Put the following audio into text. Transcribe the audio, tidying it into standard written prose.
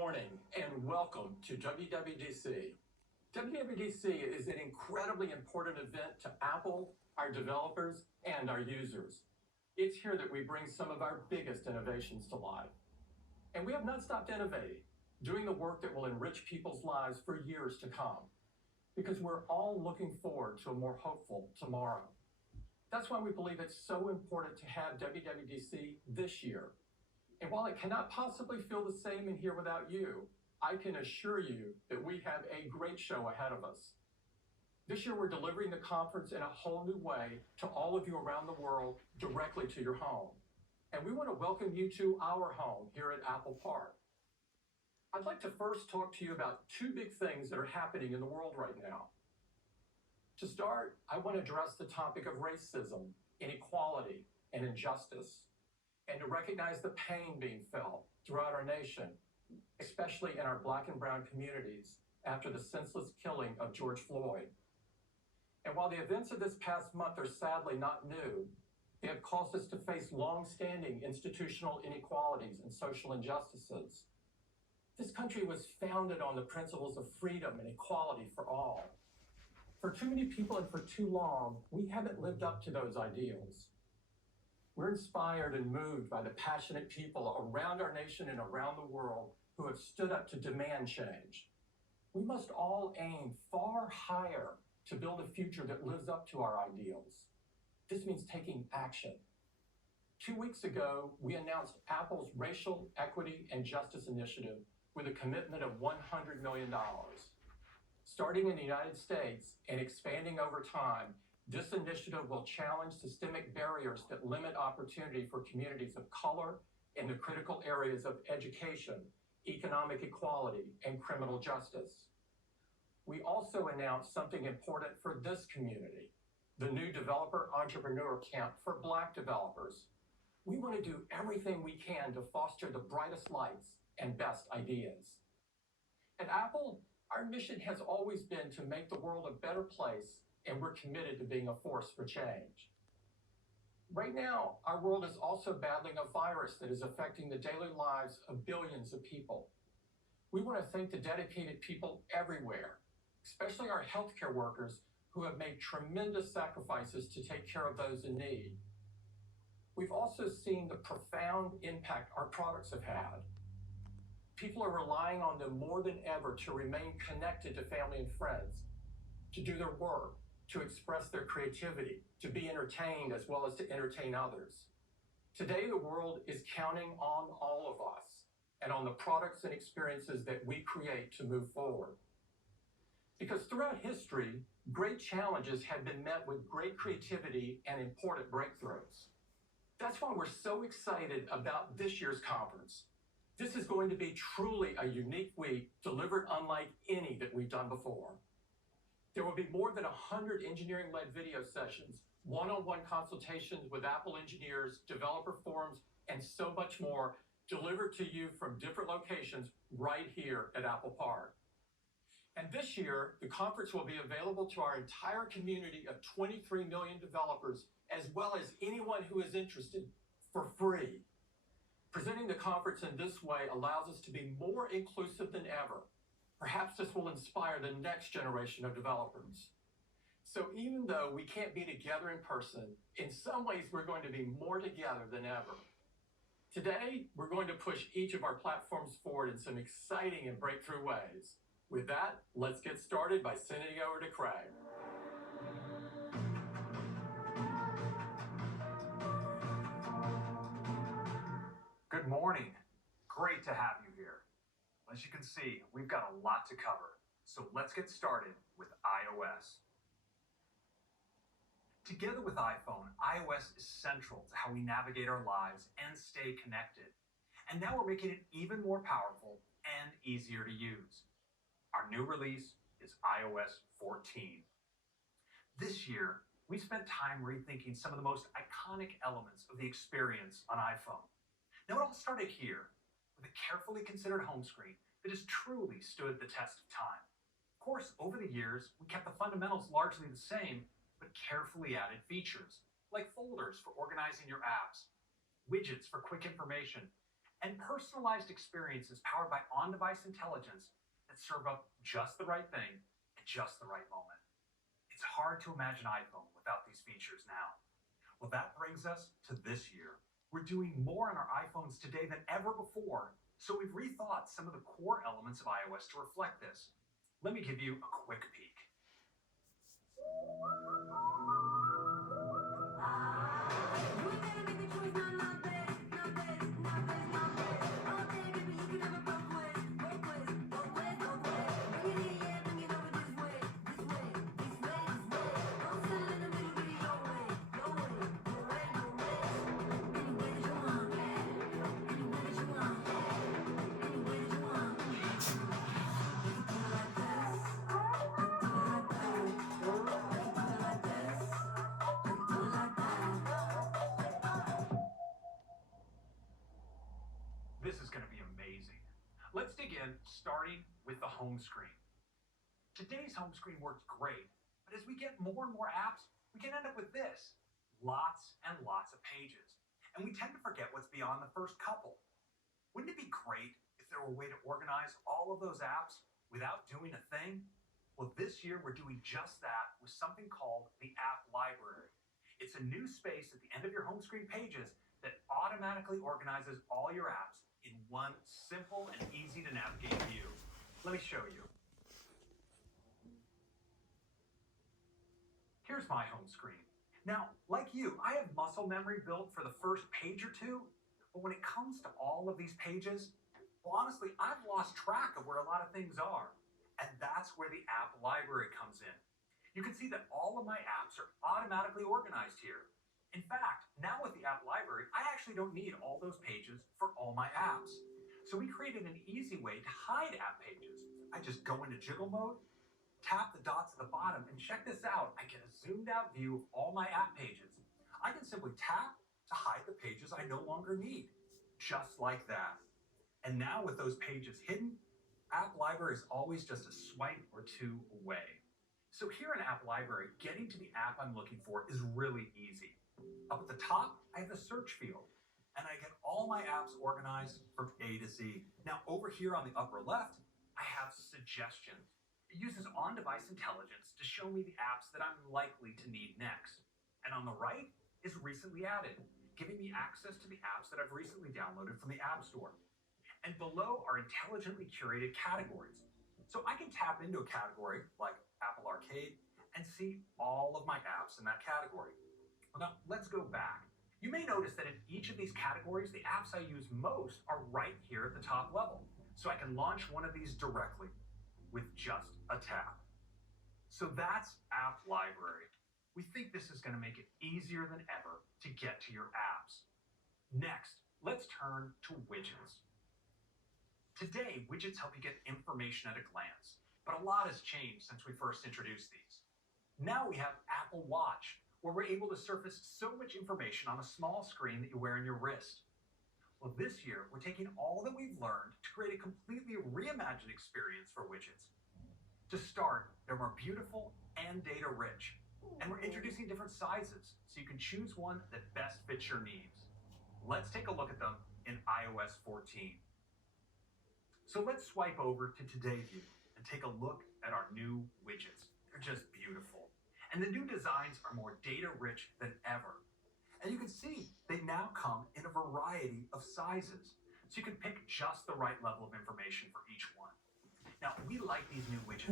morning and welcome to WWDC. WWDC is an incredibly important event to Apple, our developers, and our users. It's here that we bring some of our biggest innovations to life. And we have not stopped innovating, doing the work that will enrich people's lives for years to come, because we're all looking forward to a more hopeful tomorrow. That's why we believe it's so important to have WWDC this year. And while it cannot possibly feel the same in here without you, I can assure you that we have a great show ahead of us. This year, we're delivering the conference in a whole new way to all of you around the world, directly to your home. And we want to welcome you to our home here at Apple Park. I'd like to first talk to you about two big things that are happening in the world right now. To start, I want to address the topic of racism, inequality, and injustice, and to recognize the pain being felt throughout our nation, especially in our Black and brown communities after the senseless killing of George Floyd. And while the events of this past month are sadly not new, they have caused us to face long-standing institutional inequalities and social injustices. This country was founded on the principles of freedom and equality for all. For too many people and for too long, we haven't lived up to those ideals. We're inspired and moved by the passionate people around our nation and around the world who have stood up to demand change. We must all aim far higher to build a future that lives up to our ideals. This means taking action. 2 weeks ago, we announced Apple's Racial Equity and Justice Initiative with a commitment of $100 million. Starting in the United States and expanding over time, this initiative will challenge systemic barriers that limit opportunity for communities of color in the critical areas of education, economic equality, and criminal justice. We also announced something important for this community, the new Developer Entrepreneur Camp for Black developers. We want to do everything we can to foster the brightest lights and best ideas. At Apple, our mission has always been to make the world a better place, and we're committed to being a force for change. Right now, our world is also battling a virus that is affecting the daily lives of billions of people. We want to thank the dedicated people everywhere, especially our healthcare workers who have made tremendous sacrifices to take care of those in need. We've also seen the profound impact our products have had. People are relying on them more than ever to remain connected to family and friends, to do their work, to express their creativity, to be entertained as well as to entertain others. Today, the world is counting on all of us and on the products and experiences that we create to move forward. Because throughout history, great challenges have been met with great creativity and important breakthroughs. That's why we're so excited about this year's conference. This is going to be truly a unique week, delivered unlike any that we've done before. There will be more than 100 engineering-led video sessions, one-on-one consultations with Apple engineers, developer forums, and so much more delivered to you from different locations right here at Apple Park. And this year, the conference will be available to our entire community of 23 million developers, as well as anyone who is interested, for free. Presenting the conference in this way allows us to be more inclusive than ever. Perhaps this will inspire the next generation of developers. So even though we can't be together in person, in some ways we're going to be more together than ever. Today, we're going to push each of our platforms forward in some exciting and breakthrough ways. With that, let's get started by sending it over to Craig. Good morning. Great to have you here. As you can see, we've got a lot to cover, so let's get started with iOS. Together with iPhone, iOS is central to how we navigate our lives and stay connected. And now we're making it even more powerful and easier to use. Our new release is iOS 14. This year, we spent time rethinking some of the most iconic elements of the experience on iPhone. Now, it all started here, with a carefully considered home screen that has truly stood the test of time. Of course, over the years, we kept the fundamentals largely the same, but carefully added features, like folders for organizing your apps, widgets for quick information, and personalized experiences powered by on-device intelligence that serve up just the right thing at just the right moment. It's hard to imagine iPhone without these features now. Well, that brings us to this year. We're doing more on our iPhones today than ever before, so we've rethought some of the core elements of iOS to reflect this. Let me give you a quick peek. This is going to be amazing. Let's dig in, starting with the home screen. Today's home screen works great, but as we get more and more apps, we can end up with this. Lots and lots of pages. And we tend to forget what's beyond the first couple. Wouldn't it be great if there were a way to organize all of those apps without doing a thing? Well, this year we're doing just that with something called the App Library. It's a new space at the end of your home screen pages that automatically organizes all your apps in one simple and easy to navigate view. Let me show you. Here's my home screen. Now, like you, I have muscle memory built for the first page or two, but when it comes to all of these pages, well, honestly, I've lost track of where a lot of things are. And that's where the App Library comes in. You can see that all of my apps are automatically organized here. In fact, now with the App Library, I actually don't need all those pages for all my apps. So we created an easy way to hide app pages. I just go into jiggle mode, tap the dots at the bottom, and check this out. I get a zoomed out view of all my app pages. I can simply tap to hide the pages I no longer need, just like that. And now with those pages hidden, App Library is always just a swipe or two away. So here in App Library, getting to the app I'm looking for is really easy. Up at the top, I have the search field, and I get all my apps organized from A to Z. Now over here on the upper left, I have suggestions. It uses on-device intelligence to show me the apps that I'm likely to need next. And on the right is recently added, giving me access to the apps that I've recently downloaded from the App Store. And below are intelligently curated categories. So I can tap into a category like Apple Arcade and see all of my apps in that category. Well, now let's go back. You may notice that in each of these categories, the apps I use most are right here at the top level. So I can launch one of these directly with just a tap. So that's App Library. We think this is going to make it easier than ever to get to your apps. Next, let's turn to widgets. Today, widgets help you get information at a glance, but a lot has changed since we first introduced these. Now we have Apple Watch, where we're able to surface so much information on a small screen that you wear on your wrist. Well, this year, we're taking all that we've learned to create a completely reimagined experience for widgets. To start, they're more beautiful and data-rich, and we're introducing different sizes so you can choose one that best fits your needs. Let's take a look at them in iOS 14. So let's swipe over to Today View and take a look at our new widgets. They're just beautiful. And the new designs are more data-rich than ever. And you can see they now come in a variety of sizes. So you can pick just the right level of information for each one. Now, we like these new widgets